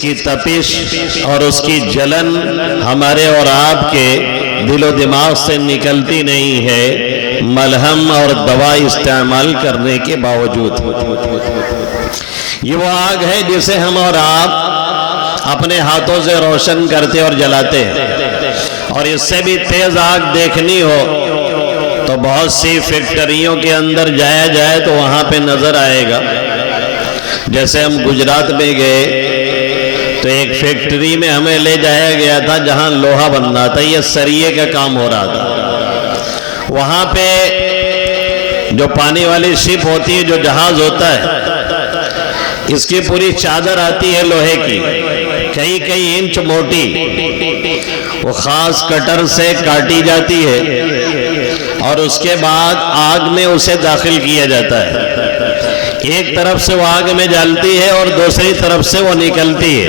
کی تپش اور اس کی جلن ہمارے اور آپ کے دل و دماغ سے نکلتی نہیں ہے ملہم اور دوا استعمال کرنے کے باوجود۔ یہ وہ آگ ہے جسے ہم اور آپ اپنے ہاتھوں سے روشن کرتے اور جلاتے ہیں، اور اس سے بھی تیز آگ دیکھنی ہو تو بہت سی فیکٹریوں کے اندر جایا جائے تو وہاں پہ نظر آئے گا۔ جیسے ہم گجرات میں گئے تو ایک فیکٹری میں ہمیں لے جایا گیا تھا جہاں لوہا بن رہا تھا، یہ سریے کا کام ہو رہا تھا۔ وہاں پہ جو پانی والی شپ ہوتی ہے، جو جہاز ہوتا ہے، اس کی پوری چادر آتی ہے لوہے کی، کئی کئی انچ موٹی، وہ خاص کٹر سے کاٹی جاتی ہے اور اس کے بعد آگ میں اسے داخل کیا جاتا ہے۔ ایک طرف سے وہ آگ میں جلتی ہے اور دوسری طرف سے وہ نکلتی ہے۔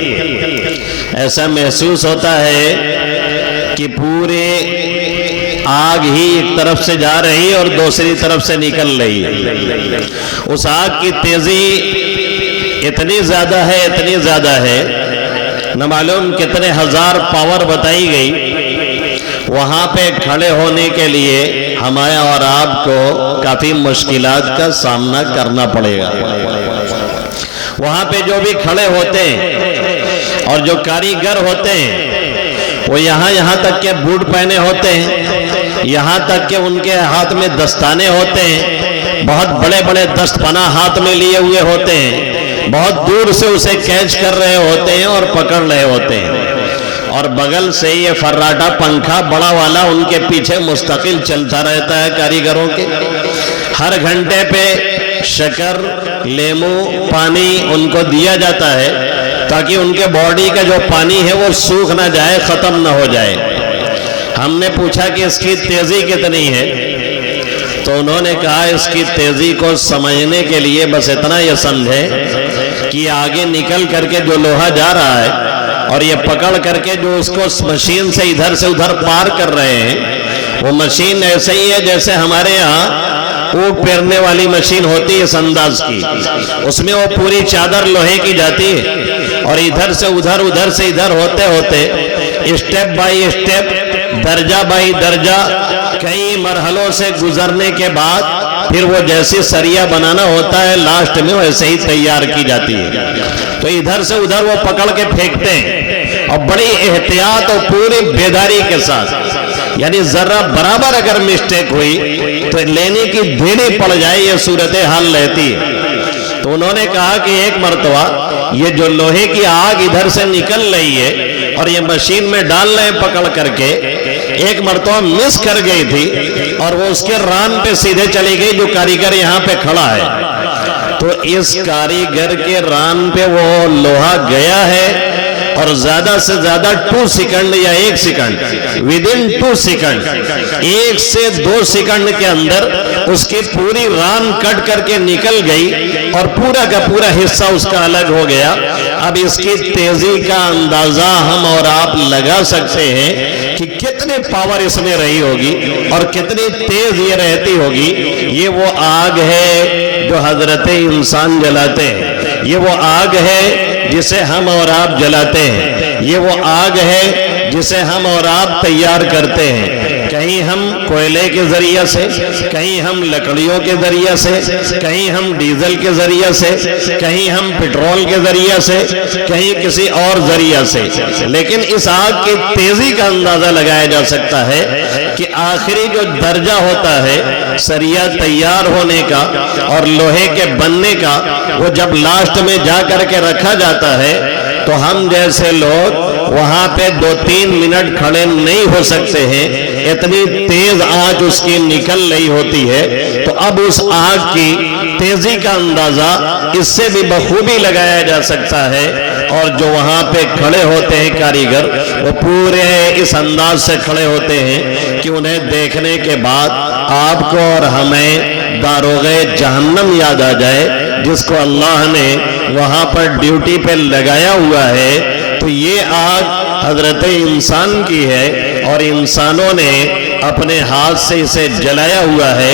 ایسا محسوس ہوتا ہے کہ پورے آگ ہی ایک طرف سے جا رہی اور دوسری طرف سے نکل رہی ہے۔ اس آگ کی تیزی اتنی زیادہ ہے، نہ معلوم کتنے ہزار پاور بتائی گئی۔ وہاں پہ کھڑے ہونے کے لیے ہمیں اور آپ کو کافی مشکلات کا سامنا کرنا پڑے گا۔ وہاں پہ جو بھی کھڑے ہوتے ہیں اور جو کاریگر ہوتے ہیں، وہ یہاں تک کہ بوٹ پہنے ہوتے ہیں، یہاں تک کہ ان کے ہاتھ میں دستانے ہوتے ہیں، بہت بڑے بڑے دست پناہ ہاتھ میں لیے ہوئے ہوتے ہیں، بہت دور سے اسے کیچ کر رہے ہوتے ہیں اور پکڑ رہے ہوتے ہیں، اور بغل سے یہ فراٹا پنکھا بڑا والا ان کے پیچھے مستقل چلتا رہتا ہے کاریگروں کے۔ ہر گھنٹے پہ شکر، لیمو، پانی ان کو دیا جاتا ہے تاکہ ان کے باڈی کا جو پانی ہے وہ سوکھ نہ جائے، ختم نہ ہو جائے۔ ہم نے پوچھا کہ اس کی تیزی کتنی ہے، تو انہوں نے کہا اس کی تیزی کو سمجھنے کے لیے بس اتنا یہ سمجھے کہ آگے نکل کر کے جو لوہا جا رہا ہے اور یہ پکڑ کر کے جو اس کو مشین سے ادھر سے ادھر پار کر رہے ہیں، وہ مشین ایسے ہی ہے جیسے ہمارے یہاں اونٹ پھیرنے والی مشین ہوتی ہے اس انداز کی۔ اس میں وہ پوری چادر لوہے کی جاتی ہے اور ادھر سے ادھر ہوتے ہوتے اسٹیپ بائی اسٹیپ، درجہ بائی درجہ، کئی مرحلوں سے گزرنے کے بعد پھر وہ جیسی سریا بنانا ہوتا ہے لاسٹ میں ویسے ہی تیار کی جاتی ہے۔ تو ادھر سے ادھر وہ پکڑ کے پھینکتے ہیں اور بڑی احتیاط اور پوری بیداری کے ساتھ، یعنی ذرہ برابر اگر مسٹیک ہوئی تو لینے کی دینی پڑ جائے، یہ صورتحال رہتی ہے۔ تو انہوں نے کہا کہ ایک مرتبہ یہ جو لوہے کی آگ ادھر سے نکل رہی ہے اور یہ مشین میں ڈال رہے ہیں پکڑ کر کے، ایک مرتبہ مس کر گئی تھی اور وہ اس کے ران پہ سیدھے چلی گئی جو کاریگر یہاں پہ کھڑا ہے۔ تو اس کاریگر کے ران پہ وہ لوہا گیا ہے اور زیادہ سے زیادہ 2 سیکنڈ یا 1 سیکنڈ، within 2 سیکنڈ، 1 سے 2 سیکنڈ کے اندر اس کی پوری ران کٹ کر کے نکل گئی اور پورا کا پورا حصہ اس کا الگ ہو گیا۔ اب اس کی تیزی کا اندازہ ہم اور آپ لگا سکتے ہیں کہ کتنے پاور اس میں رہی ہوگی اور کتنی تیز یہ رہتی ہوگی۔ یہ وہ آگ ہے جو حضرت انسان جلاتے ہیں، یہ وہ آگ ہے جسے ہم اور آپ جلاتے ہیں، یہ وہ آگ ہے جسے ہم اور آپ تیار کرتے ہیں۔ کہیں ہم کوئلے کے ذریعے سے، کہیں ہم لکڑیوں کے ذریعے سے، کہیں ہم ڈیزل کے ذریعے سے، کہیں ہم پٹرول کے ذریعے سے، کہیں کسی اور ذریعے سے، لیکن اس آگ کی تیزی کا اندازہ لگایا جا سکتا ہے کہ آخری جو درجہ ہوتا ہے سریا تیار ہونے کا اور لوہے کے بننے کا، وہ جب لاسٹ میں جا کر کے رکھا جاتا ہے تو ہم جیسے لوگ وہاں پہ 2-3 منٹ کھڑے نہیں ہو سکتے ہیں، اتنی تیز آگ اس کی نکل رہی ہوتی ہے۔ تو اب اس آگ کی تیزی کا اندازہ اس سے بھی بخوبی لگایا جا سکتا ہے، اور جو وہاں پہ کھڑے ہوتے ہیں کاریگر، وہ پورے اس انداز سے کھڑے ہوتے ہیں کہ انہیں دیکھنے کے بعد آپ کو اور ہمیں داروغے جہنم یاد آ جائے جس کو اللہ نے وہاں پر ڈیوٹی پہ لگایا ہوا ہے۔ تو یہ آگ حضرت انسان کی ہے اور انسانوں نے اپنے ہاتھ سے اسے جلایا ہوا ہے۔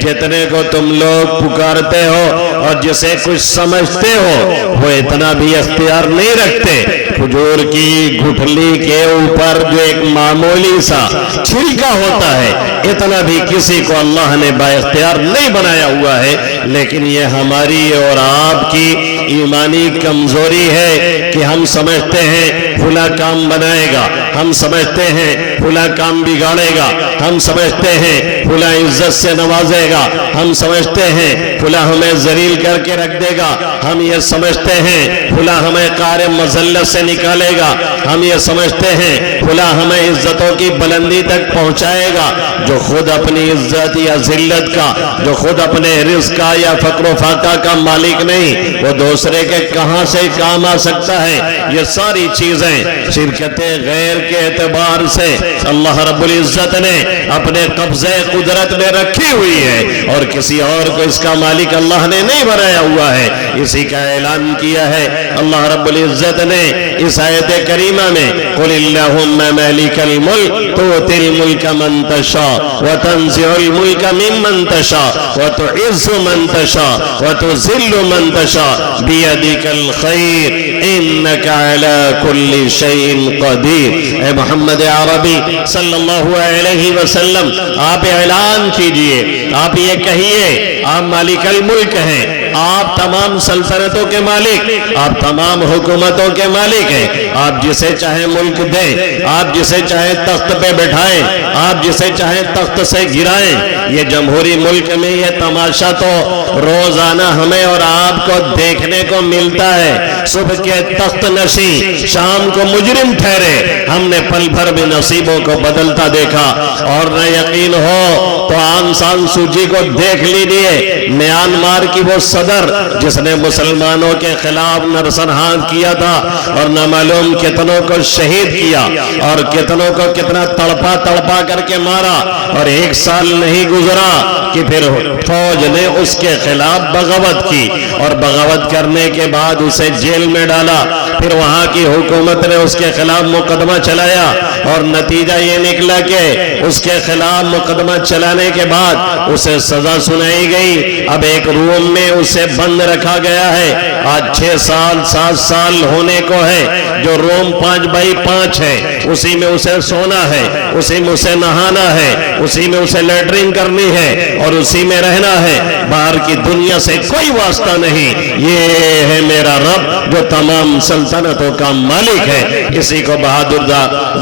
جتنے کو تم لوگ پکارتے ہو اور جسے کچھ سمجھتے ہو وہ اتنا بھی اختیار نہیں رکھتے۔ کھجور کی گٹھلی کے اوپر جو ایک معمولی سا چھلکا ہوتا ہے اتنا بھی کسی کو اللہ نے با اختیار نہیں بنایا ہوا ہے، لیکن یہ ہماری اور آپ کی ایمانی کمزوری ہے کہ ہم سمجھتے ہیں فلاں کام بنائے گا، ہم سمجھتے ہیں فلاں کام بگاڑے گا، ہم سمجھتے ہیں فلاں عزت سے نوازے گا، ہم سمجھتے ہیں فلاں ہمیں ذلیل کر کے رکھ دے گا، ہم یہ سمجھتے ہیں فلاں ہمیں قعر مذلت سے نکالے گا، ہم یہ سمجھتے ہیں فلاں ہمیں عزتوں کی بلندی تک پہنچائے گا۔ جو خود اپنی عزت یا ذلت کا، جو خود اپنے رزق کا یا فقر و فاقہ کا مالک نہیں، وہ دوسرے کے کہاں سے کام آ سکتا ہے؟ یہ ساری چیزیں شرکت غیر کے اعتبار سے اللہ رب العزت نے اپنے قبضے قدرت میں رکھی ہوئی ہے اور کسی اور کو اس کا مالک اللہ نے نہیں بنایا ہوا ہے۔ اسی کا اعلان کیا ہے اللہ رب العزت نے اس آیت کریمہ میں، قُلِ اللَّهُمَّ مَالِكَ الْمُلْكِ تُؤْتِي الْمُلْكَ مَنْ تَشَاءُ وَتَنزِعُ الْمُلْكَ مِمَّنْ تَشَاءُ وَتُعِزُّ مَنْ تَشَاءُ وَتُذِلُّ مَنْ تَشَاءُ بِيَدِكَ الْخَيْرُ إِنَّكَ عَلَى كُلِّ شَيْءٍ قَدِيرٌ۔ اے محمد عربی صلی اللہ علیہ وسلم، آپ اعلان کیجئے، آپ یہ کہیے آپ مالک الملک ہیں، آپ تمام سلطنتوں کے مالک، آپ تمام حکومتوں کے مالک ہیں، آپ جسے چاہیں ملک دیں، آپ جسے چاہیں تخت پہ بٹھائیں، آپ جسے چاہیں تخت سے گرائیں۔ یہ جمہوری ملک میں یہ تماشا تو روزانہ ہمیں اور آپ کو دیکھنے کو ملتا ہے۔ صبح کے تخت نشین شام کو مجرم ٹھہرے، ہم نے پل بھر بھی نصیبوں کو بدلتا دیکھا۔ اور نہ یقین ہو تو آن سان سوچی کو دیکھ لیجئے، میانمار کی وہ صدر جس نے مسلمانوں کے خلاف نرسنہان کیا تھا اور نہ معلوم کتنوں کو شہید کیا اور کتنوں کو کتنا تڑپا تڑپا کر کے مارا، اور 1 سال نہیں گزرا کہ پھر فوج نے اس کے خلاف بغاوت کی اور بغاوت کرنے کے بعد اسے جیل میں ڈالا۔ پھر وہاں کی حکومت نے اس کے خلاف مقدمہ چلایا اور نتیجہ یہ نکلا کہ اس کے خلاف مقدمہ چلانے کے بعد اسے سزا سنائی گئی۔ اب ایک روم میں اسے بند رکھا گیا ہے، آج 6 سال 7 سال ہونے کو ہے۔ جو روم 5x5 ہے اسی میں اسے سونا ہے، اسی میں اسے نہانا ہے، اسی میں اسے لیٹرین کرنی ہے اور اسی میں رہنا ہے، باہر کی دنیا سے کوئی واسطہ نہیں۔ یہ ہے میرا رب جو تمام سلطنتوں کا مالک ہے۔ اسی کو بہادر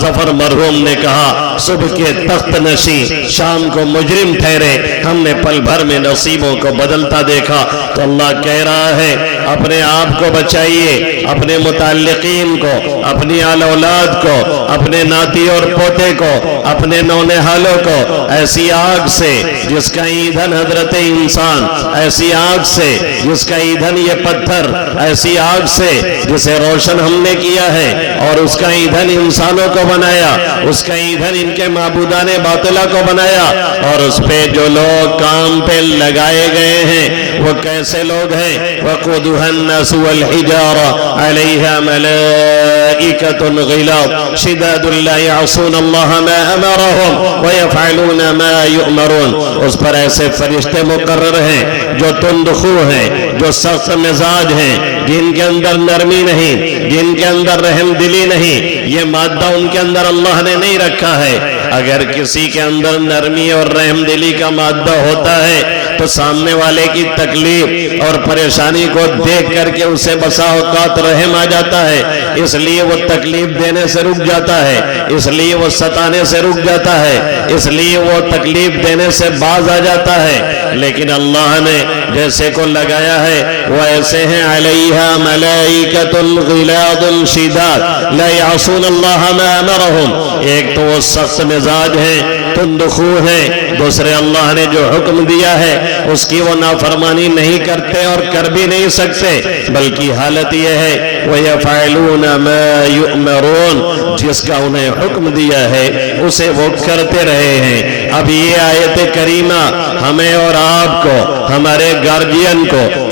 ظفر مرحوم نے کہا، صبح کے تخت نشین شام کو مجرم ٹھہرے، ہم نے پل بھر میں نصیبوں کو بدلتا دیکھا۔ تو اللہ کہہ رہا ہے اپنے آپ کو بچائیے، اپنے متعلقین کو، اپنی آل اولاد کو، اپنے ناتی اور پوتے کو، اپنے نونہالوں کو ایسی آگ سے جس کا ایندھن حضرت انسان، ایسی آگ سے جس کا ایندھن یہ پتھر، ایسی آگ سے جسے روشن ہم نے کیا ہے اور اس کا ایندھن انسانوں کو بنایا، اس کا ایندھن ان کے معبودان باطلہ کو بنایا، اور اس پہ جو لوگ کام پہ لگائے گئے ہیں وہ کیسے لوگ ہیں؟ وَقُودُهَا النَّاسُ وَالْحِجَارَةُ عَلَيْهَا مَلَائِكَةٌ غِلَاظٌ شِدَادٌ لَا يَعْصُونَ اللَّهَ مَا أَمَرَهُمْ وَيَفْعَلُونَ مَا يُؤْمَرُونَ۔ اس پر ایسے فرشتے مقرر ہیں جو تند خو ہیں، جو سخت مزاج ہیں، جن کے اندر نرمی نہیں، جن کے اندر رحم دلی نہیں۔ یہ مادہ ان کے اندر اللہ نے نہیں رکھا ہے۔ اگر کسی کے اندر نرمی اور رحم دلی کا مادہ ہوتا ہے تو سامنے والے کی تکلیف اور پریشانی کو دیکھ کر کے اسے بسا اوقات رحم آ جاتا ہے، اس لیے وہ تکلیف دینے سے رک جاتا ہے، اس لیے وہ ستانے سے رک جاتا ہے، اس لیے وہ تکلیف دینے سے باز آ جاتا ہے۔ لیکن اللہ نے جیسے کو لگایا ہے وہ ایسے ہیں، علیہا ملائکۃ غلاظ شداد لا یعصون اللہ ما امرہم۔ ایک تو وہ سخت مزاج ہیں، تند خو ہیں، دوسرے اللہ نے جو حکم دیا ہے اس کی وہ نافرمانی نہیں کرتے اور کر بھی نہیں سکتے، بلکہ حالت یہ ہے وَيَفْعَلُونَ مَا يُؤْمَرُونَ، جس کا انہیں حکم دیا ہے اسے وہ کرتے رہے ہیں۔ اب یہ آیت کریمہ ہمیں اور آپ کو، ہمارے گارجین کو،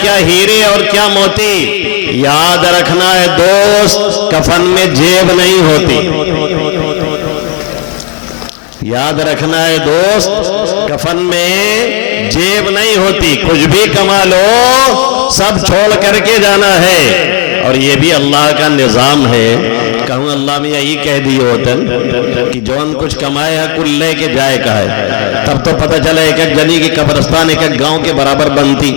کیا ہیرے اور کیا موتی۔ یاد رکھنا ہے دوست، کفن میں جیب نہیں ہوتی۔ یاد رکھنا ہے دوست، کفن میں جیب نہیں ہوتی۔ کچھ بھی کما لو، سب چھوڑ کر کے جانا ہے، اور یہ بھی اللہ کا نظام ہے۔ کہوں اللہ میں یہی کہہ دی ہوتن کہ جون کچھ کمائے ہے کل لے کے جائے کا ہے، تب تو پتہ چلے ایک ایک جنی کی قبرستان ایک ایک گاؤں کے برابر بنتی،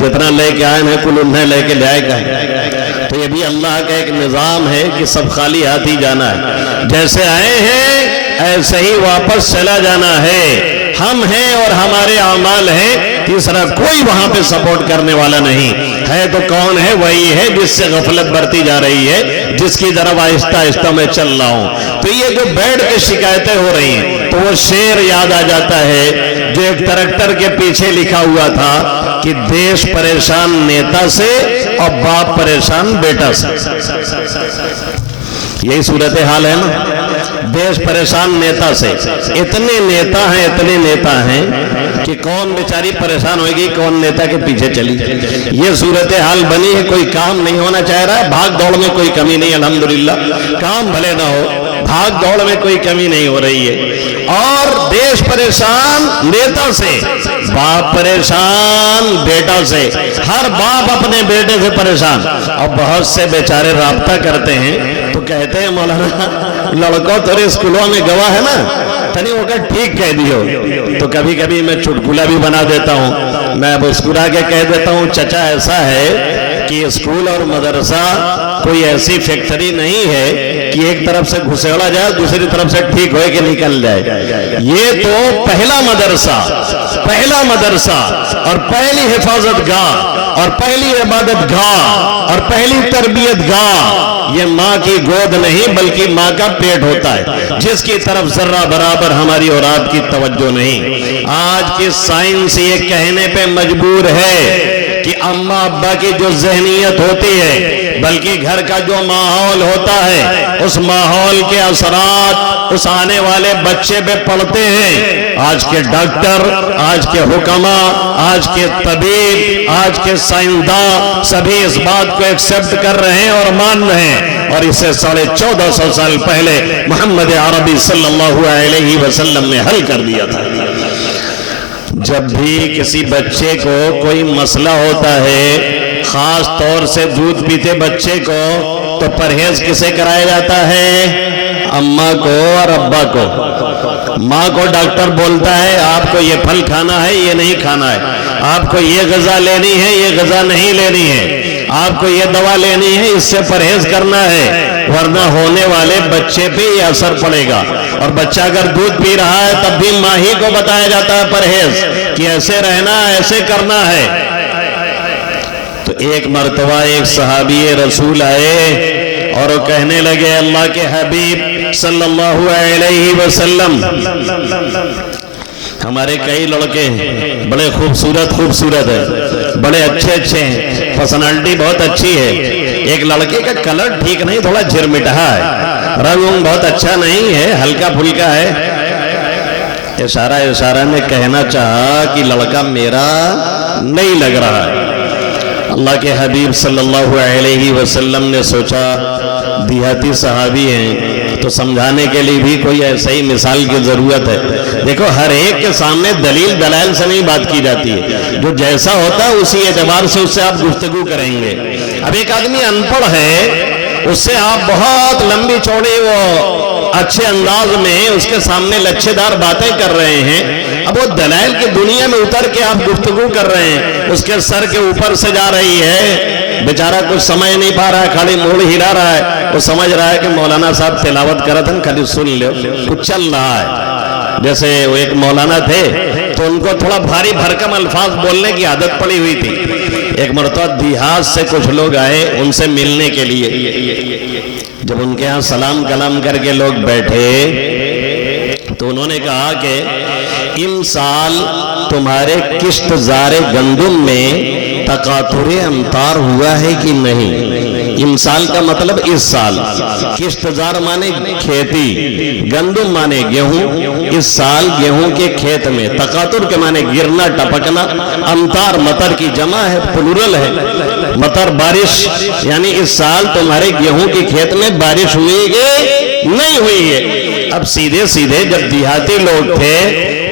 جتنا لے کے آئے ہیں کل انہیں لے کے جائے کا ہے۔ تو یہ بھی اللہ کا ایک نظام ہے کہ سب خالی ہاتھ ہی جانا ہے، جیسے آئے ہیں ایسے ہی واپس چلا جانا ہے۔ ہم ہیں اور ہمارے اعمال ہیں، تیسرا کوئی وہاں پہ سپورٹ کرنے والا نہیں ہے۔ تو کون ہے؟ وہی ہے جس سے غفلت برتی جا رہی ہے، جس کی طرف آہستہ آہستہ میں چل رہا ہوں۔ تو یہ جو بیٹھ کے شکایتیں ہو رہی ہیں، تو وہ شعر یاد آ جاتا ہے جو ایک ٹریکٹر کے پیچھے لکھا ہوا تھا کہ دیش پریشان نیتا سے اور باپ پریشان بیٹا سے۔ یہی صورتحال ہے نا، دیش پریشان نیتا سے۔ اتنے نیتا ہیں کہ کون بیچاری پریشان ہوئے گی، کون نیتا کے پیچھے چلی۔ یہ صورتحال بنی ہے، کوئی کام نہیں ہونا چاہ رہا ہے۔ بھاگ دوڑ میں کوئی کمی نہیں، الحمدللہ، کام بھلے نہ ہو، بھاگ دوڑ میں کوئی کمی نہیں ہو رہی ہے۔ اور دیش پریشان نیتا سے، باپ پریشان بیٹا سے۔ ہر باپ اپنے بیٹے سے پریشان، اور بہت سے بیچارے رابطہ کرتے ہیں تو کہتے ہیں مولانا لڑکوں تھوڑے اسکولوں میں گواہ ہے نا، تنی ہو کر ٹھیک کہہ دیو۔ تو کبھی کبھی میں چٹکلا بھی بنا دیتا ہوں، میں مسکرا کے کہہ دیتا ہوں چچا ایسا ہے کہ اسکول اور مدرسہ کوئی ایسی فیکٹری نہیں ہے کہ ایک طرف سے گھسیڑا جائے دوسری طرف سے ٹھیک ہوئے کہ نکل جائے۔ یہ تو پہلا مدرسہ اور پہلی حفاظت گاہ اور پہلی عبادت گاہ اور پہلی تربیت گاہ یہ ماں کی گود نہیں بلکہ ماں کا پیٹ ہوتا ہے، جس کی طرف ذرہ برابر ہماری اور آپ کی توجہ نہیں۔ آج کی سائنس یہ کہنے پہ مجبور ہے کہ اماں ابا کی جو ذہنیت ہوتی ہے بلکہ گھر کا جو ماحول ہوتا ہے، اس ماحول کے اثرات اس آنے والے بچے پہ پڑتے ہیں۔ آج کے ڈاکٹر، آج کے حکماء، آج کے طبیب، آج کے سائنسداں سبھی اس بات کو ایکسپٹ کر رہے ہیں اور مان رہے ہیں، اور اسے 1450 سال پہلے محمد عربی صلی اللہ علیہ وسلم نے حل کر دیا تھا۔ جب بھی کسی بچے کو کوئی مسئلہ ہوتا ہے، خاص طور سے دودھ پیتے بچے کو، تو پرہیز کسے کرایا جاتا ہے؟ اماں کو اور ابا کو۔ ماں کو ڈاکٹر بولتا ہے آپ کو یہ پھل کھانا ہے، یہ نہیں کھانا ہے، آپ کو یہ غذا لینی ہے، یہ غذا نہیں لینی ہے، آپ کو یہ دوا لینی ہے، اس سے پرہیز کرنا ہے، ورنہ ہونے والے بچے پہ یہ اثر پڑے گا۔ اور بچہ اگر دودھ پی رہا ہے تب بھی ماں ہی کو بتایا جاتا ہے پرہیز کہ ایسے رہنا، ایسے کرنا ہے۔ تو ایک مرتبہ ایک صحابی رسول آئے اور وہ کہنے لگے اللہ کے حبیب صلی اللہ علیہ وسلم، ہمارے کئی لڑکے ہیں، بڑے خوبصورت ہیں، بڑے اچھے ہیں، پرسنالٹی بہت اچھی ہے۔ ایک لڑکے کا کلر ٹھیک نہیں، تھوڑا جھرمٹا ہے، رنگ بہت اچھا نہیں ہے، ہلکا پھلکا ہے۔ اشارہ میں کہنا چاہا کہ لڑکا میرا نہیں لگ رہا ہے۔ اللہ کے حبیب صلی اللہ علیہ وسلم نے سوچا دیہاتی صحابی ہیں تو سمجھانے کے لیے بھی کوئی ایسا ہی مثال کی ضرورت ہے۔ دیکھو ہر ایک کے سامنے دلائل سے نہیں بات کی جاتی ہے، جو جیسا ہوتا ہے اسی اعتبار سے اس سے آپ گفتگو کریں گے۔ اب ایک آدمی ان پڑھ ہے، اس سے آپ بہت لمبی چوڑی وہ اچھے انداز میں اس کے سامنے لچھے دار باتیں کر رہے ہیں، اب وہ دلائل کی دنیا میں اتر کے آپ گفتگو کر رہے ہیں، اس کے سر کے اوپر سے جا رہی ہے، بیچارہ کچھ سمجھ نہیں پا رہا ہے، خالی موڑ ہلا رہا ہے، وہ سمجھ رہا ہے کہ مولانا صاحب تلاوت کرا تھا، خالی سن لو، کچھ چل رہا ہے۔ جیسے وہ ایک مولانا تھے تو ان کو تھوڑا بھاری بھرکم الفاظ بولنے کی عادت پڑی ہوئی تھی۔ ایک مرتبہ دیہات سے کچھ لوگ آئے ان سے ملنے کے لیے، جب ان کے ہاں سلام کلام کر کے لوگ بیٹھے تو انہوں نے کہا کہ ان سال تمہارے کشت زار گندم میں تقاطر امطار ہوا ہے کہ نہیں؟ امسال کا مطلب اس سال، کشتزار مانے کھیتی، گندم مانے گیہوں، اس سال گیہوں کے کھیت میں، تقاطر کے مانے گرنا ٹپکنا، امطار مطر کی جمع ہے، پلورل ہے، مطر بارش، یعنی اس سال تمہارے گیہوں کے کھیت میں بارش ہوئی کہ نہیں ہوئی ہے۔ اب سیدھے سیدھے جب دیہاتی لوگ تھے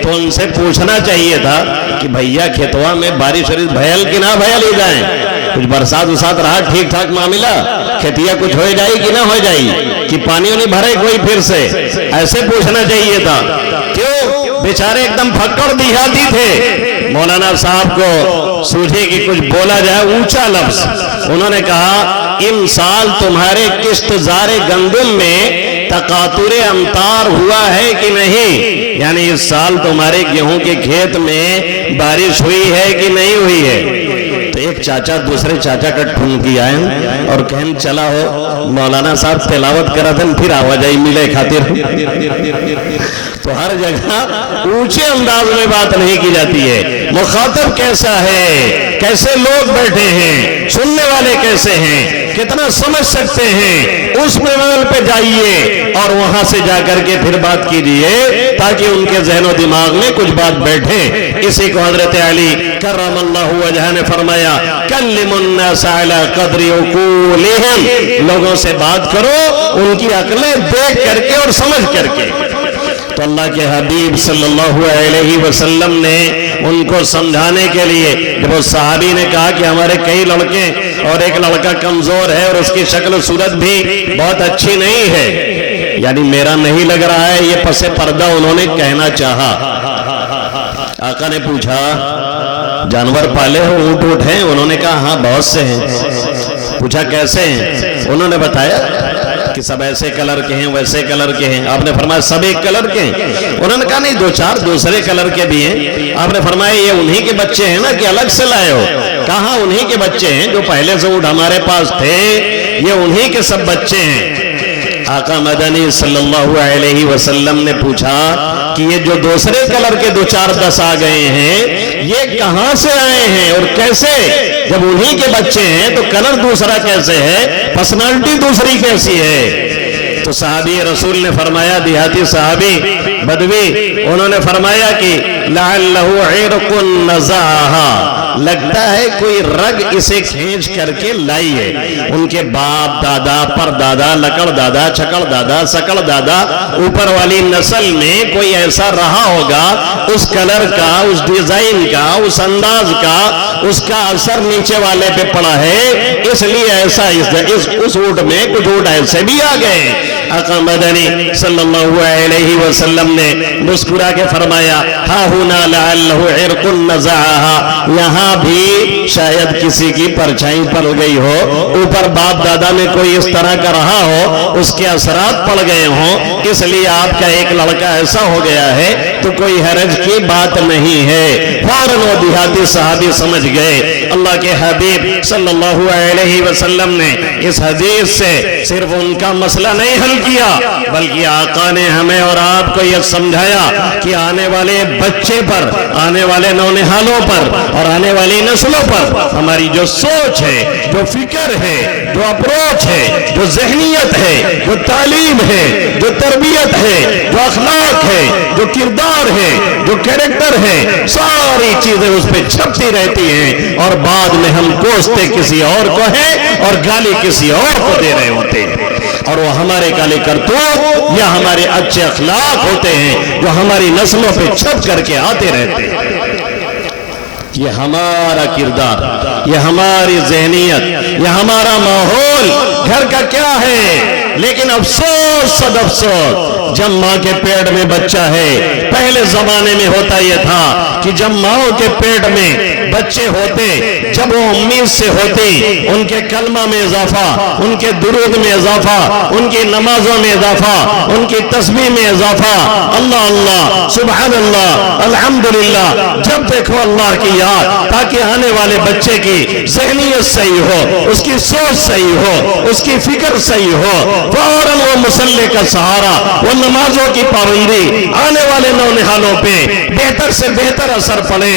تو ان سے پوچھنا چاہیے تھا کہ بھیا کھیتوا میں بارش بھیل کہ نہ بھیل ہی جائیں، کچھ برسات وسات رہا ٹھیک ٹھاک معاملہ، کھیتیا کچھ ہو جائے کہ نہ ہو جائے، کہ پانی نہیں بھرے کوئی پھر سے، ایسے پوچھنا چاہیے تھا۔ کیوں؟ بیچارے ایک دم پھکڑ دیہاتی تھے۔ مولانا صاحب کو سوچے کہ کچھ بولا جائے اونچا لفظ، انہوں نے کہا ان سال تمہارے کشتزار گندم میں تقاطر امطار ہوا ہے کہ نہیں؟ یعنی اس سال تمہارے گیہوں کے کھیت میں بارش ہوئی ہے کہ نہیں ہوئی ہے؟ تو ایک چاچا دوسرے چاچا کا ٹھونکی آئے اور کہیں چلا ہو مولانا صاحب تلاوت کرا دن پھر آواجائی ملے خاطر۔ تو ہر جگہ اونچے انداز میں بات نہیں کی جاتی ہے، مخاطب کیسا ہے، کیسے لوگ بیٹھے ہیں، سننے والے کیسے ہیں، کتنا سمجھ سکتے ہیں، اس لیول پہ جائیے اور وہاں سے جا کر کے پھر بات کیجیے تاکہ ان کے ذہن و دماغ میں کچھ بات بیٹھے۔ اسی کو حضرت علی کرم اللہ وجہہ نے فرمایا کلم الناس علی قدر عقولہم، لوگوں سے بات کرو ان کی عقلیں دیکھ کر کے اور سمجھ کر کے۔ تو اللہ کے حبیب صلی اللہ علیہ وسلم نے ان کو سمجھانے کے لیے، جب وہ صحابی نے کہا کہ ہمارے کئی لڑکے اور ایک لڑکا کمزور ہے اور اس کی شکل و صورت بھی بہت اچھی نہیں ہے، یعنی میرا نہیں لگ رہا ہے، یہ پس پردہ انہوں نے کہنا چاہا۔ آقا نے پوچھا جانور پالے ہو، اونٹ اونٹ ہیں؟ انہوں نے کہا ہاں بہت سے ہیں۔ پوچھا کیسے ہیں؟ انہوں نے بتایا کہ سب ایسے کلر کے ہیں ویسے کلر کے ہیں۔ آپ نے فرمایا سب ایک کلر کے ہیں؟ انہوں نے کہا نہیں دو چار دوسرے کلر کے بھی ہیں۔ آپ نے فرمایا یہ انہی کے بچے ہیں نا کہ الگ سے لائے ہو؟ کہا انہی کے بچے ہیں، جو پہلے سے اونٹ ہمارے پاس تھے یہ انہی کے سب بچے ہیں۔ آقا مدنی صلی اللہ علیہ وسلم نے پوچھا کہ یہ جو دوسرے کلر کے دو چار دس آ گئے ہیں یہ کہاں سے آئے ہیں اور کیسے؟ جب انہی کے بچے ہیں تو کلر دوسرا کیسے ہے، پرسنالٹی دوسری کیسی ہے؟ تو صحابی رسول نے فرمایا، دیہاتی صحابی بدوی، انہوں نے فرمایا کہ لعلہ عرق نزعہا، لگتا ہے کوئی رگ اسے کھینچ کر کے لائی ہے۔ ان کے باپ دادا پر دادا لکڑ دادا چھکڑ دادا سکڑ دادا اوپر والی نسل میں کوئی ایسا رہا ہوگا، اس کلر کا، اس ڈیزائن کا، اس انداز کا، اس کا اثر نیچے والے پہ پڑا ہے، اس لیے ایسا اس اونٹ میں کچھ اونٹ ایسے بھی آ گئے۔ آقا مدنی صلی اللہ علیہ وسلم نے مسکرا کے فرمایا ہا ہونا لعلہ عرق نزعہا، یہاں بھی شاید کسی کی پرچھائی پڑ گئی ہو، اوپر باپ دادا میں کوئی اس طرح کا رہا ہو، اس کے اثرات پڑ گئے ہوں، اس لیے آپ کا ایک لڑکا ایسا ہو گیا ہے تو کوئی حرج کی بات نہیں ہے۔ فوراً وہ دیہاتی صحابی سمجھ گئے۔ اللہ کے حبیب صلی اللہ علیہ وسلم نے اس حدیث سے صرف ان کا مسئلہ نہیں حل کیا بلکہ آقا نے ہمیں اور آپ کو یہ سمجھایا کہ آنے والے بچے پر، آنے والے نونہالوں پر اور آنے والی نسلوں پر ہماری جو سوچ ہے، جو فکر ہے، جو اپروچ ہے، جو ذہنیت ہے، جو تعلیم ہے، جو تربیت ہے، جو اخلاق ہے، جو کردار ہے، جو کیریکٹر ہے، ساری چیزیں اس پہ چھپتی رہتی ہیں اور بعد میں ہم کوستے کسی اور کو ہیں اور گالی کسی اور کو دے رہے ہوتے ہیں، اور وہ ہمارے کالے کرتوت یا ہمارے اچھے اخلاق ہوتے ہیں جو ہماری نسلوں پہ چھپ کر کے آتے رہتے ہیں۔ یہ ہمارا کردار، یہ ہماری ذہنیت، یہ ہمارا ماحول گھر کا کیا ہے؟ لیکن افسوس صد افسوس، جب ماں کے پیٹ میں بچہ ہے، پہلے زمانے میں ہوتا یہ تھا کہ جب ماں کے پیٹ میں بچے ہوتے، جب وہ امید سے ہوتی، ان کے کلمہ میں اضافہ، ان کے درود میں اضافہ، ان کی نمازوں میں اضافہ، ان کی تسبیح میں اضافہ، اللہ اللہ سبحان اللہ الحمدللہ، جب دیکھو اللہ کی یاد، تاکہ آنے والے بچے کی ذہنیت صحیح ہو، اس کی سوچ صحیح ہو، اس کی فکر صحیح ہو، فوراً وہ مصلی کا سہارا، وہ نمازوں کی پابندی آنے والے نونہالوں پہ بہتر سے بہتر اثر پڑے۔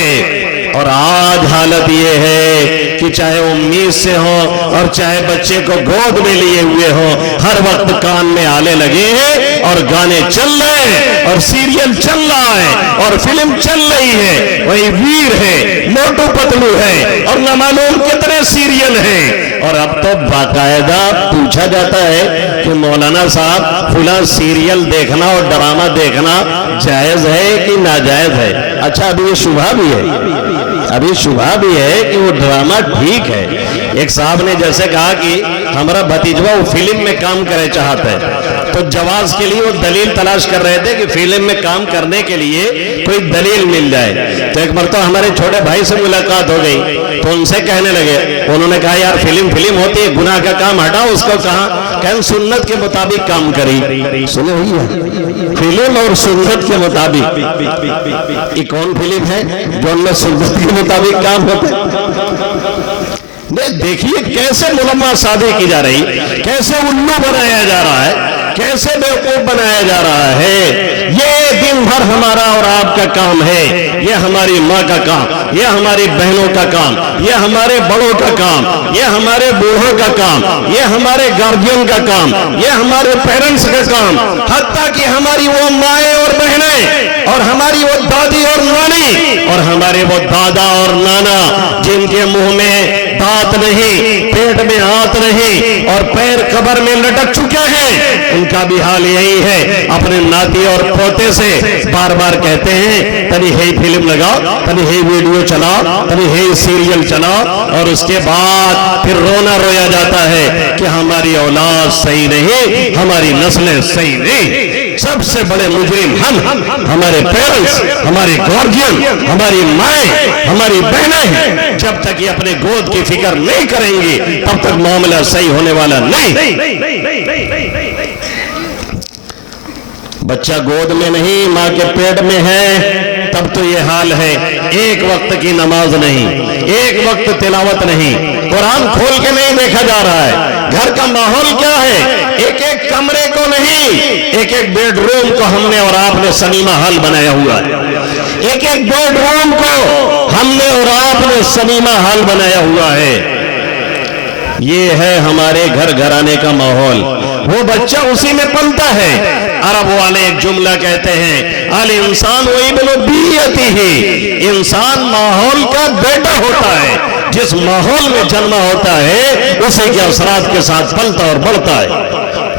اور آج حالت یہ ہے کہ چاہے امید سے ہو اور چاہے بچے کو گود میں لیے ہوئے ہو، ہر وقت کان میں آلے لگے ہیں اور گانے چل رہے ہیں اور سیریل چل رہا ہے اور فلم چل رہی ہے، وہی ویر ہے، موٹو پتلو ہے اور نہ معلوم کتنے سیریل ہیں۔ اور اب تو باقاعدہ پوچھا جاتا ہے کہ مولانا صاحب فلاں سیریل دیکھنا اور ڈرامہ دیکھنا جائز ہے کہ ناجائز ہے؟ اچھا ابھی یہ شبہ بھی ہے، ابھی شبہ بھی ہے کہ وہ ڈرامہ ٹھیک ہے۔ ایک صاحب نے جیسے کہا کہ ہمارا بھتیجوا وہ فلم میں کام کرے چاہتا ہے، تو جواز کے لیے وہ دلیل تلاش کر رہے تھے کہ فلم میں کام کرنے کے لیے کوئی دلیل مل جائے۔ تو ایک مرتبہ ہمارے چھوٹے بھائی سے ملاقات ہو گئی تو ان سے کہنے لگے، انہوں نے کہا یار فلم ہوتی ہے، گناہ کا کام ہٹاؤ اس کو، کہا کہ سنت کے مطابق کام کری۔ سنے ہوئی ہے فلم اور سنت کے مطابق، یہ کون فلم ہے جو ان میں سنت کے مطابق کام ہوتا ہے؟ دیکھیے کیسے ملمہ شادی کی جا رہی، کیسے الو بنایا جا رہا ہے، کیسے بیوقوف بنایا جا رہا ہے۔ یہ دن بھر ہمارا اور آپ کا کام ہے، یہ ہماری ماں کا کام، یہ ہماری بہنوں کا کام، یہ ہمارے بڑوں کا کام، یہ ہمارے بوڑھوں کا کام، یہ ہمارے گارڈین کا کام، یہ ہمارے پیرنٹس کا کام، حتیٰ کہ ہماری وہ مائیں اور بہنیں اور ہماری وہ دادی اور نانی اور ہمارے وہ دادا اور نانا جن کے منہ میں دانت نہیں، پیٹ میں ہاتھ نہیں اور پیر قبر میں لٹک چکے ہیں، ان کا بھی حال یہی ہے۔ اپنے ناتی اور پوتے سے بار بار کہتے ہیں تنی ہے فلم لگاؤ، تنی ہے ویڈیو چلاؤ، تنی ہے سیریل چلاؤ، اور اس کے بعد پھر رونا رویا جاتا ہے کہ ہماری اولاد صحیح نہیں، ہماری نسلیں صحیح نہیں۔ سب سے بڑے مجرم ہمارے پیرنٹس، ہمارے گارڈین، ہماری مائیں، ہماری بہنیں ہیں۔ جب تک یہ اپنے گود کی فکر نہیں کریں گی تب تک معاملہ صحیح ہونے والا نہیں۔ بچہ گود میں نہیں، ماں کے پیٹ میں ہے، تب تو یہ حال ہے۔ ایک وقت کی نماز نہیں، ایک وقت تلاوت نہیں، قرآن کھول کے نہیں دیکھا جا رہا ہے۔ گھر کا ماحول کیا ہے؟ ایک ایک کمرے کو نہیں، ایک ایک بیڈ روم کو ہم نے اور آپ نے سنیما ہال بنایا ہوا ہے۔ ایک ایک بیڈ روم کو ہم نے اور آپ نے سنیما ہال بنایا ہوا ہے۔ یہ ہے ہمارے گھر گھرانے کا ماحول، وہ بچہ اسی میں پلتا ہے۔ عرب والے ایک جملہ کہتے ہیں، الانسان وابن بیئتہ، انسان ماحول کا بیٹا ہوتا ہے، جس ماحول میں جنما ہوتا ہے اسی کے اثرات کے ساتھ پلتا اور بڑھتا ہے۔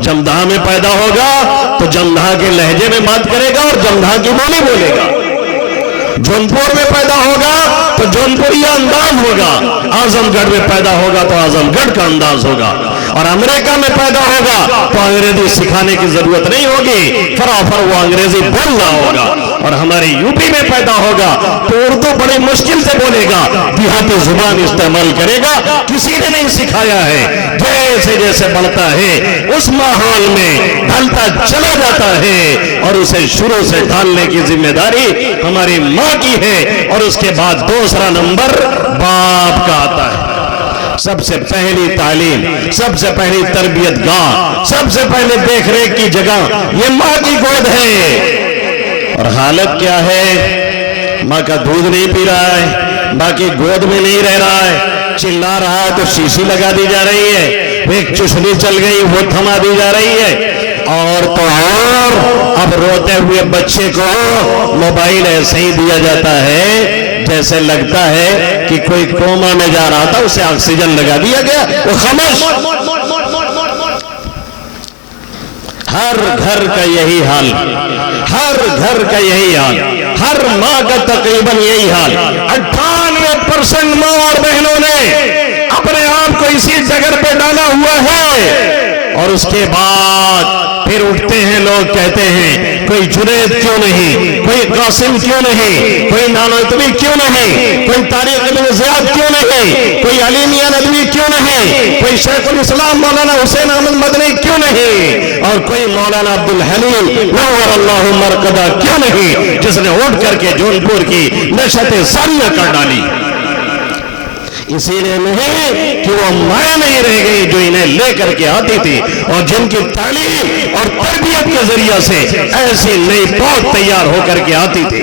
جمدہا میں پیدا ہوگا تو جمدہا کے لہجے میں بات کرے گا اور جمدہا کی بولی بولے گا۔ جونپور میں پیدا ہوگا تو جونپوری انداز ہوگا، اعظم گڑھ میں پیدا ہوگا تو اعظم گڑھ کا انداز ہوگا، اور امریکہ میں پیدا ہوگا تو انگریزی سکھانے کی ضرورت نہیں ہوگی، فرافر وہ انگریزی بول رہا ہوگا۔ اور ہمارے یوپی میں پیدا ہوگا تو اردو بڑی مشکل سے بولے گا، دیہاتی زبان استعمال کرے گا، کسی نے نہیں سکھایا ہے۔ جیسے جیسے بڑھتا ہے اس ماحول میں ڈھلتا چلا جاتا ہے، اور اسے شروع سے ڈھالنے کی ذمہ داری ہماری ماں کی ہے، اور اس کے بعد دوسرا نمبر باپ کا آتا ہے۔ سب سے پہلی تعلیم، سب سے پہلی تربیت گاہ، سب سے پہلے دیکھ ریکھ کی جگہ یہ ماں کی گود ہے۔ اور حالت کیا ہے؟ ماں کا دودھ نہیں پی رہا ہے، ماں کی گود میں نہیں رہ رہا ہے، چلا رہا ہے تو شیشی لگا دی جا رہی ہے، ایک چشنی چل گئی وہ تھما دی جا رہی ہے، اور تو اور اب روتے ہوئے بچے کو موبائل ایسے ہی دیا جاتا ہے جیسے لگتا ہے کہ کوئی کوما میں جا رہا تھا، اسے آکسیجن لگا دیا گیا، وہ خاموش۔ ہر گھر کا یہی حال، ہر گھر کا یہی حال، ہر ماں کا تقریباً یہی حال۔ 98% ماں اور بہنوں نے اپنے آپ کو اسی جگہ پہ ڈالا ہوا ہے، اور اس کے بعد پھر اٹھتے ہیں لوگ کہتے ہیں کوئی جنید کیوں نہیں، کوئی قاسم کیوں نہیں، کوئی نانوتوی کیوں نہیں، کوئی طارق بن زیاد کیوں نہیں، کوئی علی میاں ندوی کیوں نہیں، کوئی شیخ الاسلام مولانا حسین احمد مدنی کیوں نہیں، اور کوئی مولانا عبدالحلیم نور اللہ مرقدہ کیوں نہیں، جس نے اٹھ کر کے جونپور کی نشستیں ساریاں کر ڈالی۔ اسی لیے نہیں کہ وہ مائیں نہیں رہ گئی جو انہیں لے کر کے آتی تھی، اور جن کی تعلیم اور تربیت کے ذریعہ سے ایسی نئی پود تیار ہو کر کے آتی تھی۔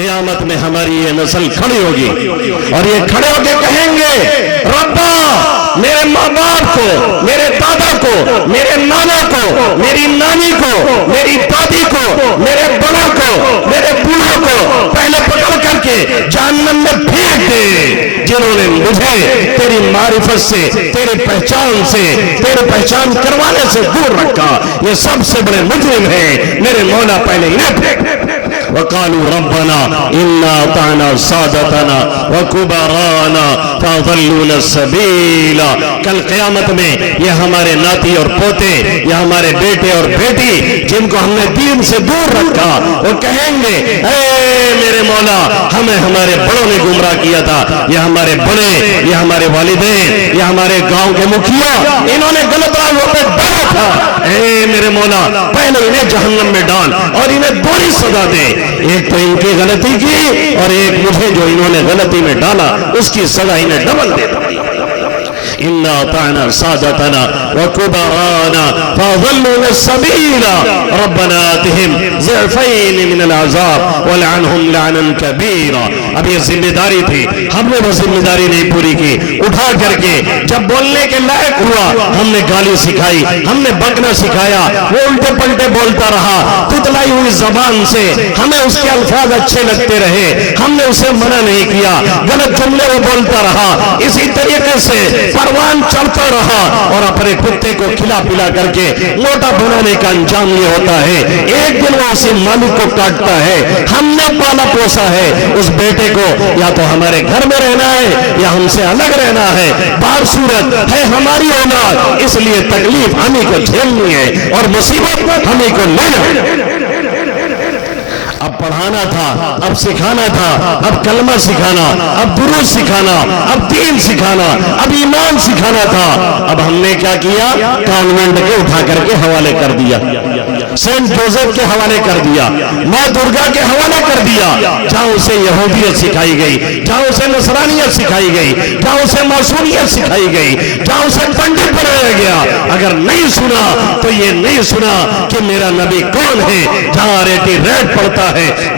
قیامت میں ہماری یہ نسل کھڑی ہوگی اور یہ کھڑے ہو کے کہیں گے ربا میرے ماں باپ کو، میرے دادا کو، میرے نانا کو، میری نانی کو، میری دادی کو، میرے بڑوں کو، میرے بوڑھوں کو پہلے پکڑ کر کے جہنم میں پھینک دے، جنہوں نے مجھے تیری معرفت سے، تیری پہچان سے، تیری پہچان کروانے سے دور رکھا، یہ سب سے بڑے مجرم ہیں، میرے مولا پہلے انہیں پھینک دے۔ وقالوا ربنا إنا أطعنا سادتنا وكبرانا فأضلونا السبيل۔ کل قیامت میں یہ ہمارے ناتی اور پوتے، یہ ہمارے بیٹے اور بیٹی جن کو ہم نے دین سے دور رکھا، وہ کہیں گے اے میرے مولا ہمیں ہمارے بڑوں نے گمراہ کیا تھا، یہ ہمارے بڑے، یہ ہمارے والدین، یہ ہمارے گاؤں کے مکھیا، انہوں نے غلط راہوں پہ ڈالا تھا، اے میرے مولا پہلے انہیں جہنم میں ڈال اور انہیں دوہری سزا دے، ایک تو ان کی غلطی کی اور ایک مجھے جو انہوں نے غلطی میں ڈالا اس کی سزا انہیں ڈبل دے دی۔ إنا أطعنا سادتنا وكبرانا فأضلونا السبيل ربنا آتهم ضعفين من العذاب ولعنهم لعنا كبيرا۔ اب یہ ذمہ داری تھی، ہم نے وہ ذمہ داری نہیں پوری کی، اٹھا کر کے جب بولنے کے لائق ہوا ہم نے گالی سکھائی، ہم نے بکنا سکھایا، وہ الٹے پلٹے بولتا رہا، تتلائی ہوئی زبان سے ہمیں اس کے الفاظ اچھے لگتے رہے، ہم نے اسے منع نہیں کیا، غلط جملے وہ بولتا رہا، اسی طریقے سے پروان چڑھتا رہا اور اپنے کتے کو کھلا پلا کر کے موٹا بنانے کا انجام یہ ہوتا ہے، ایک دن وہ اسی مالک کو کاٹتا ہے۔ ہم نے پالا پوسا ہے اس بیٹے کو، یا تو ہمارے گھر میں رہنا ہے یا ہم سے الگ رہنا ہے، بار صورت ہے ہماری اولاد، اس لیے تکلیف ہمیں کو جھیلنی ہے اور مصیبت ہمیں کو لینا ہے۔ اب پڑھانا تھا، اب سکھانا تھا، اب کلمہ سکھانا، اب دروس سکھانا، اب دین سکھانا، اب ایمان سکھانا تھا، اب ہم نے کیا کیا؟ کانوینٹ کے اٹھا کر کے حوالے کر دیا، سینٹ جوزف کے حوالے کر دیا، ماں درگا کے حوالے کر دیا، جہاں اسے یہودیت سکھائی گئی، جہاں اسے نصرانیت سکھائی گئی، جہاں اسے معصومیت سکھائی گئی، جہاں اسے پنڈت بنایا گیا۔ اگر نہیں سنا تو یہ نہیں سنا کہ میرا نبی کون ہے، جہاں RAT ریڈ پڑتا ہے،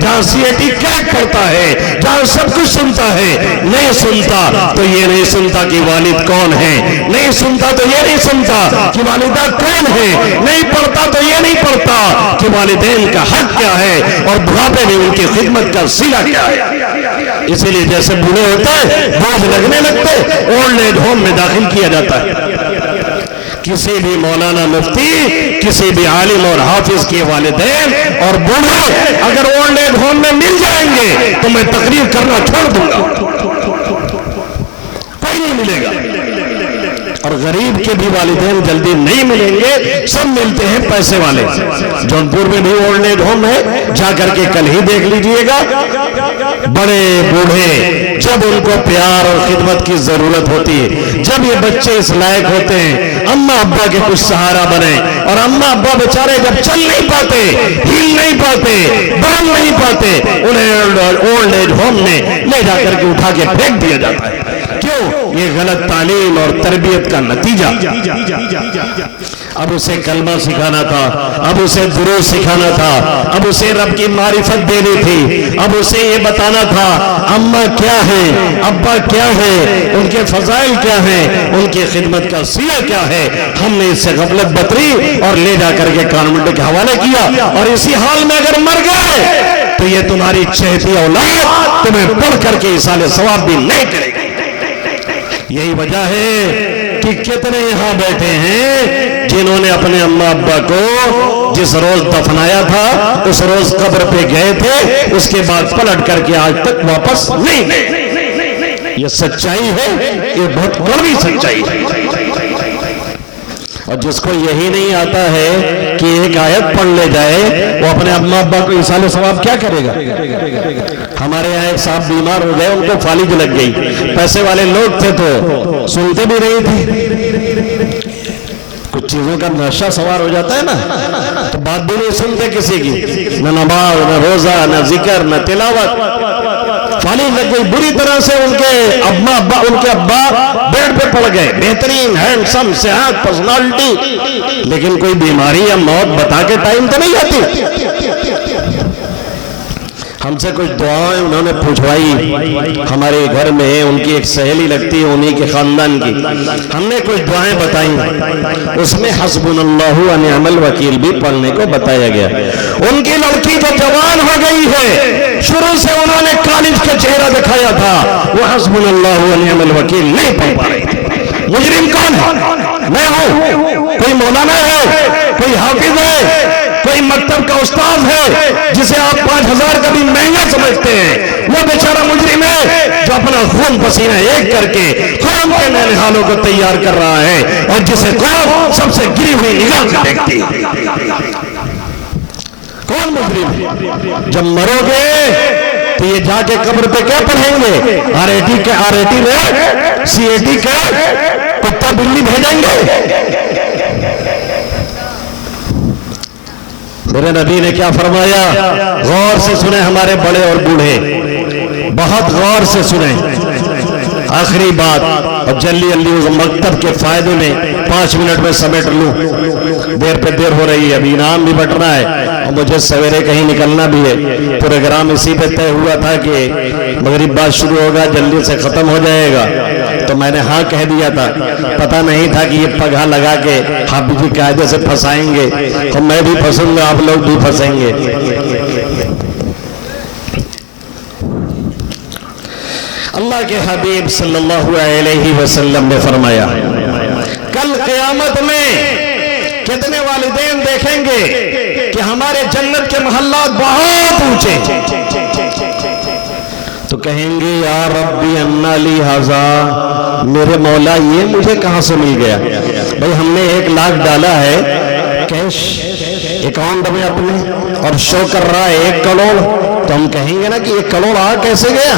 جہاں CAT کیٹ پڑتا ہے، جہاں سب کچھ سنتا ہے، نہیں سنتا تو یہ نہیں سنتا کہ والد کون ہے، نہیں سنتا تو یہ نہیں سنتا کہ والدہ کون ہے، نہیں پڑھتا تو یہ نہیں پڑھتا کہ والدین کا حق کیا ہے اور بڑھاپے میں ان کی خدمت کا صلہ کیا ہے۔ اسی لیے جیسے بوڑھے ہوتا ہے بوجھ لگنے لگتے اولڈ ایج ہوم میں داخل کیا جاتا ہے۔ کسی بھی مولانا مفتی، کسی بھی عالم اور حافظ کے والدین اور بوڑھے اگر اولڈ ایج ہوم میں مل جائیں گے تو میں تقریر کرنا چھوڑ دوں گا، کوئی نہیں ملے گا۔ اور غریب کے بھی والدین جلدی نہیں ملیں گے، سب ملتے ہیں پیسے والے۔ جونپور میں بھی اولڈ ایج ہوم ہے، جا کر کے کل ہی دیکھ لیجئے گا، بڑے بوڑھے جب ان کو پیار اور خدمت کی ضرورت ہوتی ہے، جب یہ بچے اس لائق ہوتے ہیں اماں ابا کے کچھ سہارا بنے، اور اماں ابا بیچارے جب چل نہیں پاتے، ہل نہیں پاتے، بڑھ نہیں پاتے، انہیں اولڈ ایج ہوم میں لے جا کر کے اٹھا کے پھینک دیا جاتا ہے۔ کیوں؟ یہ غلط تعلیم اور تربیت کا نتیجہ۔ اب اسے کلمہ سکھانا تھا، اب اسے دروس سکھانا تھا، اب اسے رب کی معرفت دینی تھی، اب اسے یہ بتانا تھا اماں کیا ہے، ابا کیا ہے، ان کے فضائل کیا ہیں، ان کی خدمت کا صلہ کیا ہے۔ ہم نے اس سے غفلت بتری اور لے جا کر کے کانوینٹ کے حوالے کیا، اور اسی حال میں اگر مر گئے تو یہ تمہاری چہتی اولاد تمہیں پڑھ کر کے ایصال ثواب بھی نہیں کرے گی۔ یہی وجہ ہے کہ کتنے یہاں بیٹھے ہیں جنہوں نے اپنے اماں ابا کو جس روز دفنایا تھا اس روز قبر پہ گئے تھے، اس کے بعد پلٹ کر کے آج تک واپس نہیں گئے۔ یہ سچائی ہے، یہ بہت بڑی سچائی ہے۔ اور جس کو یہی نہیں آتا ہے کہ ایک آیت پڑھ لے جائے، وہ اپنے اماں ابا کو ایصال ثواب کیا کرے گا؟ ہمارے یہاں ایک صاحب بیمار ہو گئے، ان کو فالج لگ گئی، پیسے والے لوگ تھے تو سنتے بھی نہیں تھے، کچھ چیزوں کا نشہ سوار ہو جاتا ہے نا، تو بات بھی نہیں سنتے کسی کی، نہ نماز، نہ روزہ، نہ ذکر، نہ تلاوت، فالج لگ گئی بری طرح سے۔ ان کے ابا بیڈ پہ پڑ گئے، بہترین ہینڈسم صحت پرسنالٹی، لیکن کوئی بیماری یا موت بتا کے ٹائم تو نہیں آتی۔ ہم سے کچھ دعائیں انہوں نے پوچھوائی، ہمارے گھر میں ان کی ایک سہیلی لگتی ہے انہی کے خاندان کی، ہم نے کچھ دعائیں بتائیں، اس میں حسبنا اللہ و نعم الوکیل بھی پڑھنے کو بتایا گیا۔ ان کی لڑکی جو جوان ہو گئی ہے، شروع سے انہوں نے کالج کا چہرہ دکھایا تھا، وہ حسبنا اللہ و نعم الوکیل نہیں پڑھ پا رہی تھی۔ مجرم کون ہے؟ میں ہوں۔ کوئی مولانا ہے، کوئی حافظ ہے، کوئی مکتب کا استاذ ہے جسے آپ 5000 کا بھی مہنگا سمجھتے ہیں، وہ بیچارہ مجرم ہے جو اپنا خون پسینہ ایک کر کے قوم کے ننہالوں کو تیار کر رہا ہے، اور جسے قوم سب سے گری ہوئی نگاہ سے دیکھتی ہے۔ کون مجرم ہے؟ جب مرو گے تو یہ جا کے قبر پہ کیا پڑھیں گے؟ RAT میں CAT کا کتا بلی بھیجیں گے؟ میرے نبی نے کیا فرمایا؟ غور سے سنیں ہمارے بڑے اور بوڑھے، بہت غور سے سنیں۔ آخری بات، اور جلدی اس مکتب کے فائدے میں 5 منٹ میں سمیٹ لوں، دیر پہ دیر ہو رہی ہے، ابھی انعام بھی بٹنا ہے اور مجھے سویرے کہیں نکلنا بھی ہے۔ پروگرام اسی پہ طے ہوا تھا کہ مغرب بعد شروع ہوگا، جلدی سے ختم ہو جائے گا، تو میں نے ہاں کہہ دیا تھا، پتہ نہیں تھا کہ یہ پگھا لگا کے حافظ جی قاعدے سے پھنسائیں گے، تو میں بھی پھنسوں گا، آپ لوگ بھی پھنسیں گے۔ اللہ کے حبیب صلی اللہ علیہ وسلم نے فرمایا، کل قیامت میں کتنے والدین دیکھیں گے کہ ہمارے جنت کے محلات بہت اونچے، تو کہیں گے یا ربی انا لی ھذا، میرے مولا یہ مجھے کہاں سے مل گیا؟ بھئی ہم نے 1 لاکھ ڈالا ہے کیش اکاؤنٹ میں اپنے، اور شو کر رہا ہے 1 کروڑ، تو ہم کہیں گے نا کہ 1 کروڑ آ کیسے گیا؟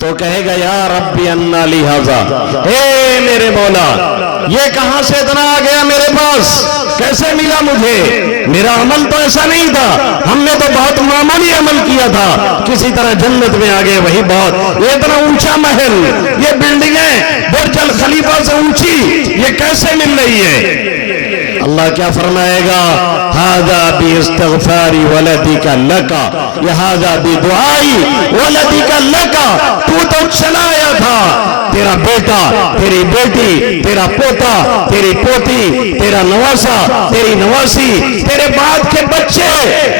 تو کہے گا یا ربی انا لی ھذا، اے میرے مولا یہ کہاں سے اتنا آ گیا میرے پاس، کیسے ملا مجھے؟ میرا عمل تو ایسا نہیں تھا، ہم نے تو بہت معمولی عمل کیا تھا، کسی طرح جنت میں آ گئے، وہی بہت۔ یہ اتنا اونچا محل، یہ بلڈنگیں برج الخلیفہ سے اونچی، یہ کیسے مل رہی ہے؟ اللہ کیا فرمائے گا؟ ھذا باستغفار ولدک لک، ھذا بدعائی ولدک لک، تو چلا آیا تھا، تیرا بیٹا، تیری بیٹی، تیرا پوتا، تیری پوتی، تیرا نواسا، تیری نواسی، تیرے بعد کے بچے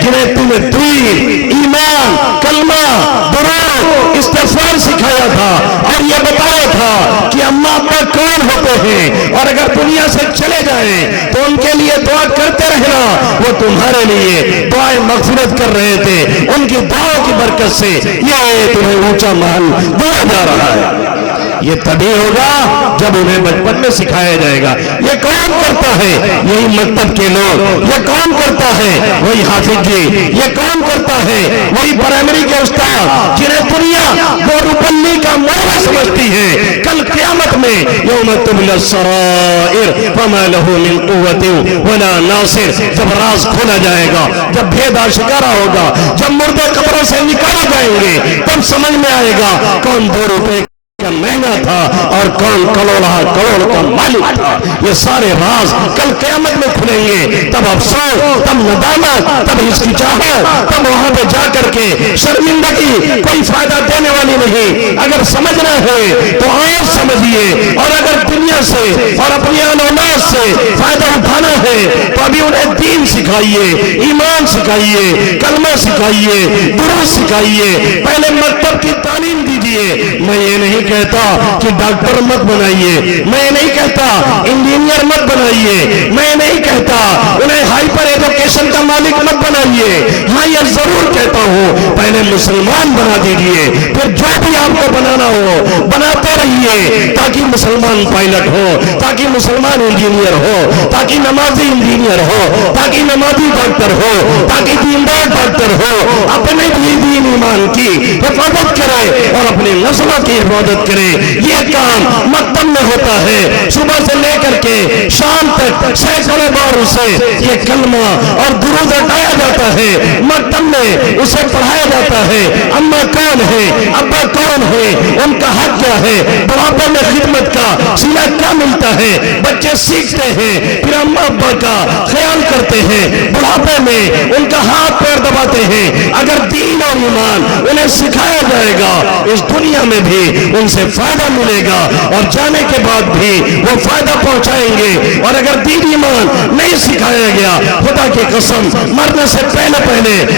جنہیں تم نے دین، ایمان، کلمہ، درود، استغفار سکھایا تھا، اور یہ بتایا تھا کہ اماں ابا کون ہوتے ہیں، اور اگر دنیا سے چلے جائیں تو ان کے لیے دعا کرتے رہنا، وہ تمہارے لیے دعائیں مغفرت کر رہے تھے، ان کی دعاؤں کی برکت سے یہ تمہیں اونچا محل دیا جا رہا ہے۔ یہ تبھی ہوگا جب انہیں بچپن میں سکھایا جائے گا۔ یہ کون کرتا ہے؟ یہی مکتب کے لوگ۔ یہ کون کرتا ہے؟ وہی حافظ جی۔ یہ کون کرتا ہے؟ وہی پرائمری کے استاد جنہیں دنیا بوروپلی کا موڑا سمجھتی ہے۔ کل قیامت میں یوم تبلی السرائر فما لہ من قوت ولا ناصر، جب راز کھولا جائے گا، جب بھید آشکارا ہوگا، جب مردے قبروں سے نکالے جائیں گے، تب سمجھ میں آئے گا کون 2 روپے کا مہنگا تھا اور کون کروڑ کا مالک تھا۔ یہ سارے راز کل قیامت میں کھلیں گے، تب افسوس، تب ندامت، تب ہچکچاہٹ، تب وہاں پہ جا کر کے شرمندگی کوئی فائدہ دینے والی نہیں۔ اگر سمجھنا ہے تو آپ سمجھیے، اور اگر دنیا سے اور اپنی اولاد سے فائدہ اٹھانا ہے تو ابھی انہیں دین سکھائیے، ایمان سکھائیے، کلمہ سکھائیے، درود سکھائیے، پہلے مکتب کی تعلیم دیجیے۔ میں یہ نہیں کہتا کہ ڈاکٹر مت بنائیے، میں نہیں کہتا انجینئر مت بنائیے، میں نہیں کہتا انہیں ہائپر ایجوکیشن کا مالک مت بنائیے، ہاں یہ ضرور کہتا ہوں پہلے مسلمان بنا دیجیے، پھر جو بھی آپ کو بنانا ہو بناتے رہیے، تاکہ مسلمان پائلٹ ہو، تاکہ مسلمان انجینئر ہو، تاکہ نمازی انجینئر ہو، تاکہ نمازی ڈاکٹر ہو، تاکہ دیندار ڈاکٹر ہو، اپنے دین ایمان کی حفاظت کرے اور اپنے نسلوں کی حفاظت کرے۔ یہ کام مکتب میں ہوتا ہے، صبح سے لے کر کے شام تک تک سینکڑوں بار اسے یہ کلمہ اور درود اٹھایا جاتا ہے، مکتب میں اسے پڑھایا جاتا ہے، اماں کون ہے، ابا کون ہے، ان کا حق کیا ہے، بڑھاپے میں خدمت کا صلہ کیا ملتا ہے، بچے سیکھتے ہیں، پھر اماں ابا کا خیال کرتے ہیں، بڑھاپے میں ان کا ہاتھ پیر دباتے ہیں۔ اگر دین اور ایمان انہیں سکھایا جائے گا، اس دنیا میں بھی ان سے فائدہ ملے گا اور جانے کے بعد بھی وہ فائدہ پہنچائیں گے۔ اور اگر دین ایمان نہیں سکھایا گیا، خدا کی قسم مرنے سے پہلے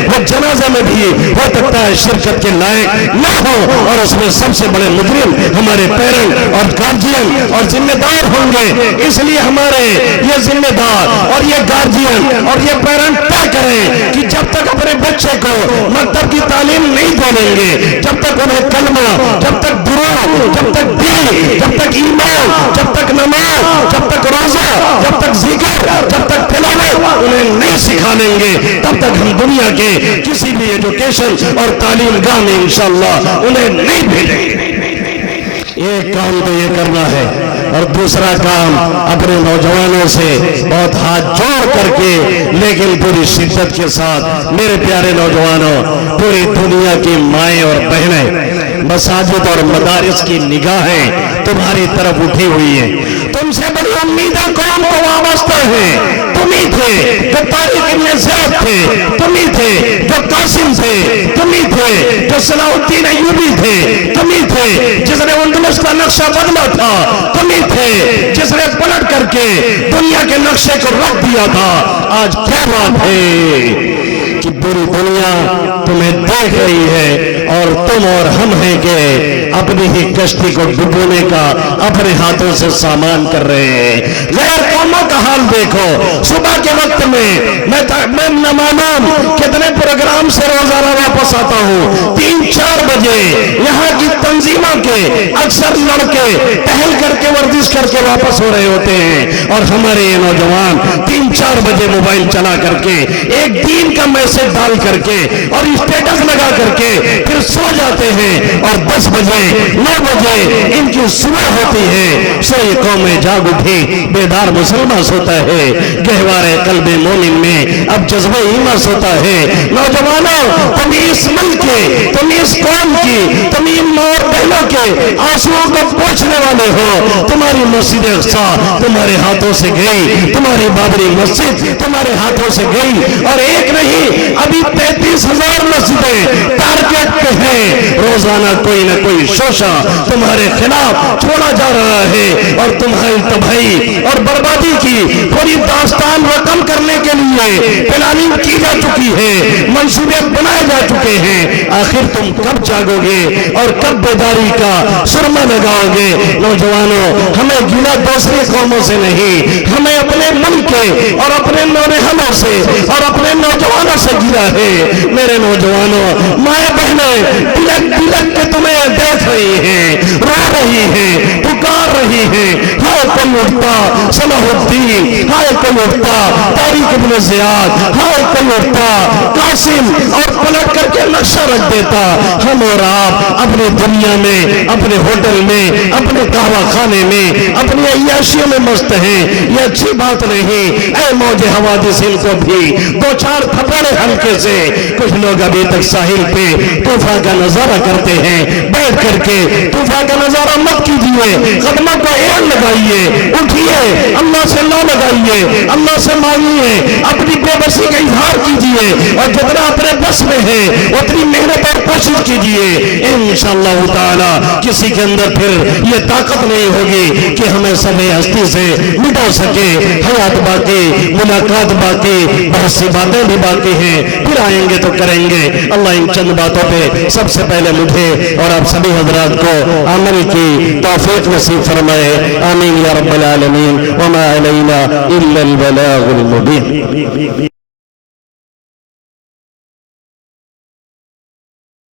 وہ جنازہ میں بھی ہو سکتا ہے شرکت کے لائق نہ ہو، اور اس میں سب سے بڑے مجرم ہمارے پیرنٹ اور گارجین اور ذمہ دار ہوں گے۔ اس لیے ہمارے یہ ذمہ دار اور یہ گارجین اور یہ پیرنٹ طے کریں کہ جب تک اپنے بچے کو مکتب کی تعلیم نہیں دیں گے، جب تک انہیں کلمہ، جب تک درود، جب تک دین، جب تک ایمان، جب تک نماز، جب تک روزہ، جب تک ذکر، جب تک تلاوت انہیں نہیں سکھالیں گے، تب تک ہم دنیا کے کسی بھی ایجوکیشن اور تعلیم گاہ میں انشاءاللہ انہیں نہیں بھیجیں گے۔ ایک کام تو یہ کرنا ہے، اور دوسرا کام اپنے نوجوانوں سے بہت ہاتھ جوڑ کر کے لیکن پوری شدت کے ساتھ، میرے پیارے نوجوانوں، پوری دنیا کی مائیں اور بہنیں، مساجد اور مدارس کی نگاہیں تمہاری طرف اٹھی ہوئی ہیں۔ تم سے بڑی امیدیں قوم کو وابستہ ہیں۔ تم ہی تھے جو طارق ابن زیاد تھے، تم ہی تھے جو قاسم تھے، تم ہی تھے جو صلاح الدین ایوبی تھے، تم ہی تھے جس نے اندلس کا نقشہ بدلا تھا، تم ہی تھے جس نے پلٹ کر کے دنیا کے نقشے کو رکھ دیا تھا۔ آج کیا بات ہے کہ پوری دنیا تمہیں دیکھ رہی ہے، اور تم اور ہم ہیں کہ اپنی ہی کشتی کو ڈبونے کا اپنے ہاتھوں سے سامان کر رہے ہیں۔ غیر قوموں کا حال دیکھو، صبح کے وقت میں نمانام کتنے پروگرام سے روزانہ واپس آتا ہوں، 3-4 بجے یہاں کی تنظیموں کے اکثر لڑکے ٹہل کر کے ورزش کر کے واپس ہو رہے ہوتے ہیں، اور ہمارے یہ نوجوان 3-4 بجے موبائل چلا کر کے ایک دین کا میسج ڈال کر کے اور اسٹیٹس لگا کر کے پھر سو جاتے ہیں، اور 10 بجے 9 بجے ان کی صبح ہوتی ہے۔ سوئی قومیں جاگ اٹھی، بیدار مسلمان سوتا ہے، گہوارے قلب مومن میں اب جذبہ ایمان سوتا ہے۔ نوجوانوں، تم اس ملک کے، تم اس قوم کی، تم ان ماں اور بہنوں کے آنسوؤں کو پوچھنے والے ہو۔ تمہاری مسجد اقصی تمہارے ہاتھوں سے گئی، تمہاری بابری مسجد تمہارے ہاتھوں سے گئی، اور ایک نہیں ابھی 33,000 مسجدیں ٹارگٹ پہ ہیں۔ روزانہ کوئی نہ کوئی شوشہ تمہارے خلاف چھوڑا جا رہا ہے، اور تمہاری تباہی اور بربادی کی پوری داستان رقم کرنے کے لیے پلاننگ کی جا چکی ہے، منصوبے بنائے جا چکے ہیں۔ آخر تم کب جاگو گے اور کب بیداری کا سرما لگاؤ گے؟ نوجوانوں، ہمیں گلا دوسری قوموں سے نہیں، ہمیں اپنے ملک کے اور اپنے نورہنوں سے اور اپنے نوجوانوں سے گلا ہے۔ میرے نوجوانوں، مائیں بہنیں تلک تلک کے تمہیں دیکھ رہی ہیں، رو رہی ہیں، پکار رہی ہیں، ہائے کوئی اٹھتا صلاح الدین، ہائے کوئی اٹھتا طارق ابن زیاد، ہائے کوئی اٹھتا قاسم، اور پلٹ کر کے نقشہ رکھ دیتا۔ ہم اور آپ اپنی دنیا میں، اپنے ہوٹل میں، اپنے قہوہ خانے میں، اپنی عیاشیوں میں مست ہیں، یہ اچھی بات نہیں۔ اے موج حوادث، ان کو بھی 2-4 تھپڑے ہلکے سے۔ کچھ لوگ ابھی تک ساحل پہ طوفان کا نظارہ کرتے ہیں، بیٹھ کر کے طوفان کا نظارہ مت کیجیے، قدموں کو ایڑ لگائیے، اٹھیے، اللہ سے لو لگائیے، اللہ سے مانگیے، اپنی بے بسی کا اظہار کیجیے، اور جتنا اپنے بس میں ہے اتنی محنت اور کوشش کیجیے۔ انشاءاللہ تعالی کسی کے اندر پھر یہ طاقت نہیں ہوگی کہ ہمیں سب ہستی سے مٹا سکے۔ حیات باقی، ملاقات باقی، بہت سی باتیں بھی باقی ہیں، پھر آئیں گے تو کریں گے۔ اللہ ان چند باتوں پہ سب سے پہلے مجھے اور آپ سبھی حضرات کو عمل کی توفیق نصیب فرمائے، آمین یا رب العالمین۔ وما علینا الا البلاغ المبین۔